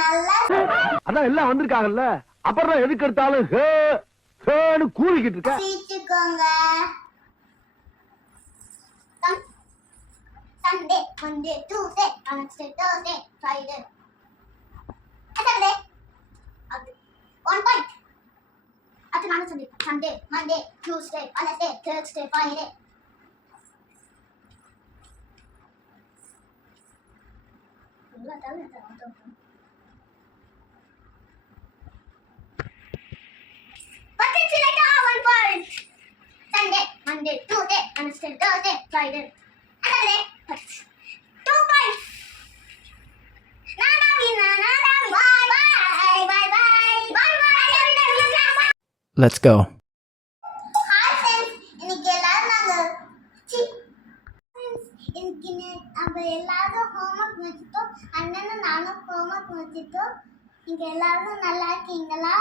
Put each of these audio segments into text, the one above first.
நல்லா அதான் எல்லாம் வந்திருக்காங்கல்ல, அப்புறம் எதுக்கு எடுத்தாலும் ஹே ஹேன்னு கூவிக்கிட்டு இருக்க. சிரிச்சுக்கோங்க. Sunday, Monday, Tuesday, Wednesday, Thursday, Friday. Saturday. 1 point. After Sunday, Sunday, Monday, Tuesday, Wednesday, Thursday, Friday. Sunday, Monday, Tuesday, Wednesday, Thursday, Friday. Saturday, 2 points. Nana win. Bye bye. Bye bye. Bye bye. Let's go. Hi friends. இன்னைக்கு எல்லாரும் நாங்க இன்னைக்கு நம்ம எல்லாரும் ஹோம்வொர்க் முடிச்சிட்டோம். அண்ணனும் நானும் ஹோம்வொர்க் முடிச்சிட்டோம். நீங்க எல்லாரும் நல்லா இருக்கீங்களா?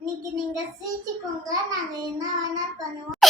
இன்னைக்கு நீங்க சிரிச்சுக்கோங்க. நாங்க என்ன வேணா பண்ணுவோம்.